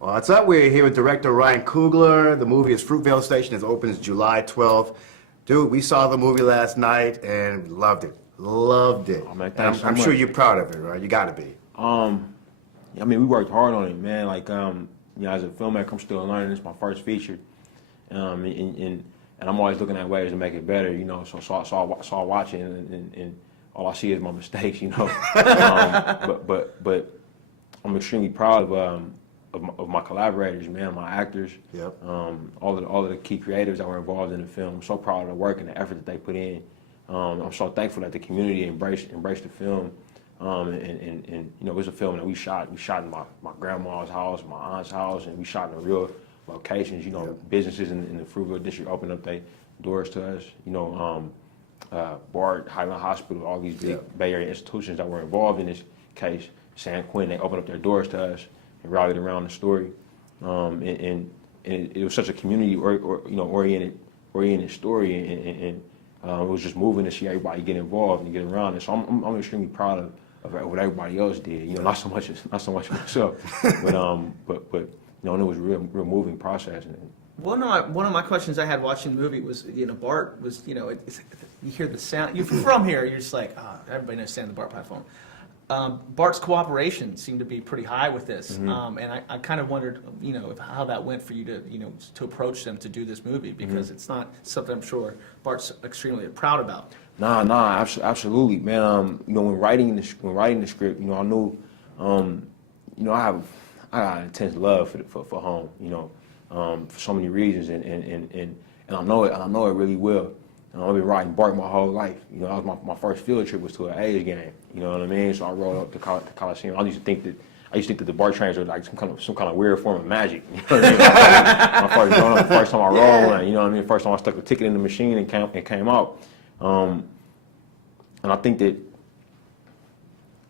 Well, what's up? We're here with director Ryan Coogler. The movie is Fruitvale Station. It opens July 12th. Dude, we saw the movie last night and loved it. Loved it. Oh, man, And thanks I'm so sure much. you're proud of it, right? You gotta be. I mean, we worked hard on it, man. Like, you know, as a filmmaker, I'm still learning. It's my first feature, and I'm always looking at ways to make it better, you know. So I watch it, and all I see is my mistakes, you know. But I'm extremely proud of my collaborators, man, my actors, Yep. all of the key creatives that were involved in the film. I'm so proud of the work and the effort that they put in. I'm so thankful that the community embraced the film. And you know, it was a film that we shot. We shot in my grandma's house, my aunt's house, and we shot in real locations. You know, Yep. businesses in the Fruitvale district opened up their doors to us. You know, BART, Highland Hospital, all these big Yep. Bay Area institutions that were involved in this case, San Quentin, they opened up their doors to us and rallied around the story. And it was such a community oriented story, and it was just moving to see everybody get involved and get around it. So I'm extremely proud of what everybody else did. You know, not so much myself, but you know, and it was a real moving process. One of my questions I had watching the movie was, you know, BART was, you know, you hear the sound. You're from here, you're just like, everybody understands the BART platform. BART's cooperation seemed to be pretty high with this, and I kind of wondered, you know, how that went for you to, you know, to approach them to do this movie, because it's not something I'm sure BART's extremely proud about. Absolutely, man. You know, when writing the script, you know, I knew, you know, I got an intense love for home, you know, for so many reasons, and I know it really well. I've been riding BART my whole life. You know, that was my first field trip was to an A's game. You know what I mean? So I rode up to Coliseum. I used to think that the BART trains were like some kind of weird form of magic. You know what I mean? The first time I rode, and, you know what I mean? First time I stuck the ticket in the machine and came out. And I think that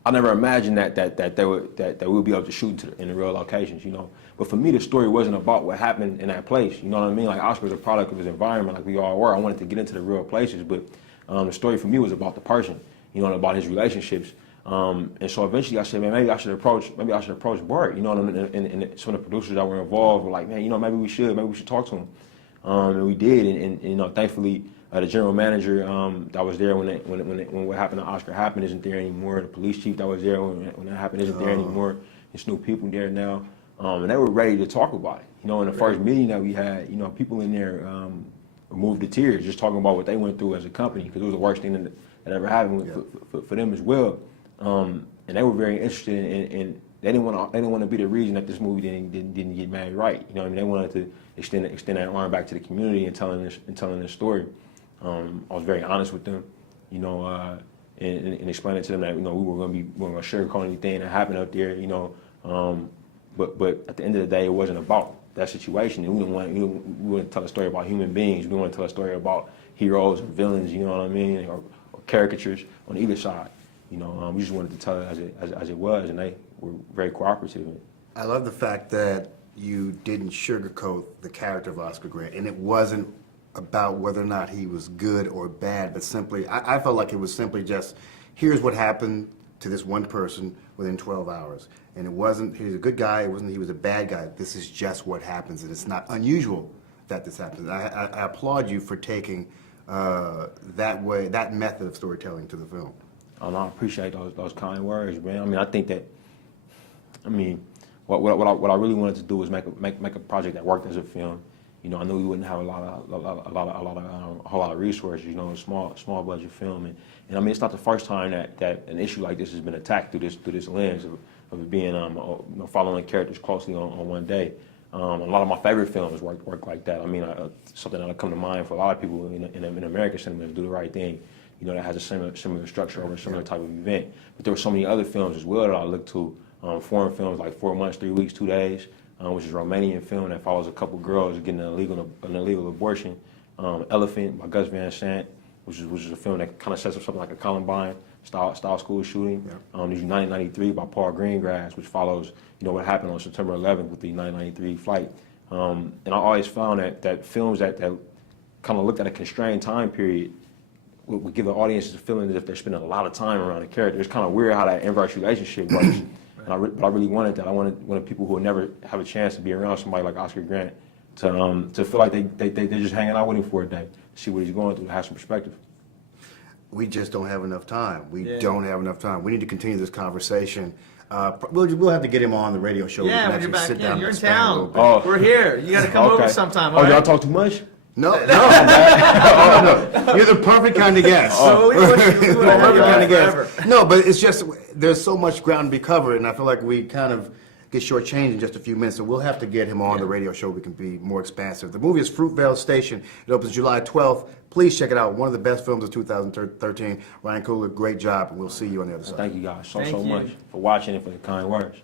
I never imagined that we would be able to shoot in the real locations, you know. But for me, the story wasn't about what happened in that place. You know what I mean? Like, Oscar was a product of his environment, like we all were. I wanted to get into the real places, but the story for me was about the person, you know, and about his relationships. And so eventually I said, man, maybe I should approach BART, you know, and some of the producers that were involved were like, man, you know, maybe we should talk to him. And we did, and you know, thankfully, the general manager that was there when what happened to Oscar happened isn't there anymore. The police chief that was there when that happened isn't there anymore. There's new people there now, and they were ready to talk about it. You know, in the first meeting that we had, you know, people in there were moved to tears just talking about what they went through as a company, because it was the worst thing that ever happened for them as well. And they were very interested in they didn't want to be the reason that this movie didn't get made right. You know what I mean? They wanted to extend that arm back to the community and telling this story. I was very honest with them, you know, and explaining to them that, you know, we weren't going to sugarcoat anything that happened up there, you know. But at the end of the day, it wasn't about that situation. And we wouldn't tell a story about human beings. We want to tell a story about heroes and villains, you know what I mean, or caricatures on either side. You know, we just wanted to tell it as it was, and they were very cooperative. I love the fact that you didn't sugarcoat the character of Oscar Grant, and it wasn't about whether or not he was good or bad, but simply, I felt like it was simply just, here's what happened to this one person within 12 hours. And it wasn't, he was a good guy, it wasn't he was a bad guy. This is just what happens, and it's not unusual that this happens. I applaud you for taking that method of storytelling to the film. And I appreciate those kind words, man. I mean, I think that, what I really wanted to do was make a project that worked as a film. You know, I knew we wouldn't have a whole lot of resources. You know, small budget film, and I mean, it's not the first time that an issue like this has been attacked through this lens of it being you know, following characters closely on one day. A lot of my favorite films work like that. I mean, something that'll come to mind for a lot of people in American cinema is Do the Right Thing. You know, that has a similar structure over a similar type of event. But there were so many other films as well that I looked to. Foreign films like 4 months, 3 weeks, 2 days. Which is a Romanian film that follows a couple girls getting an illegal abortion. Elephant by Gus Van Sant, which is a film that kind of sets up something like a Columbine style school shooting. There's 1993 by Paul Greengrass, which follows, you know, what happened on September 11th with the 1993 flight. And I always found that films that kind of looked at a constrained time period would give the audience a feeling as if they're spending a lot of time around a character. It's kind of weird how that inverse relationship works. But I really wanted that. I wanted people who would never have a chance to be around somebody like Oscar Grant to feel like they're just hanging out with him for a day, see what he's going through, to have some perspective. We just don't have enough time. We Yeah. don't have enough time. We need to continue this conversation. We'll have to get him on the radio show. We Yeah, can when you're actually back sit in, down and you're in expand a little town. bit. Oh. We're here. You got to come over Okay. sometime. Oh, All y'all right? talk too much? No, no. You're the perfect kind of guest. So we want you- we You're the wanna have you perfect on kind of forever. guest. No, but it's just there's so much ground to be covered, and I feel like we kind of get shortchanged in just a few minutes. So we'll have to get him on the radio show. We can be more expansive. The movie is Fruitvale Station. It opens July 12th. Please check it out. One of the best films of 2013. Ryan Coogler, great job, and we'll see you on the other side. Thank you guys so Thank you. much for watching and for the kind words.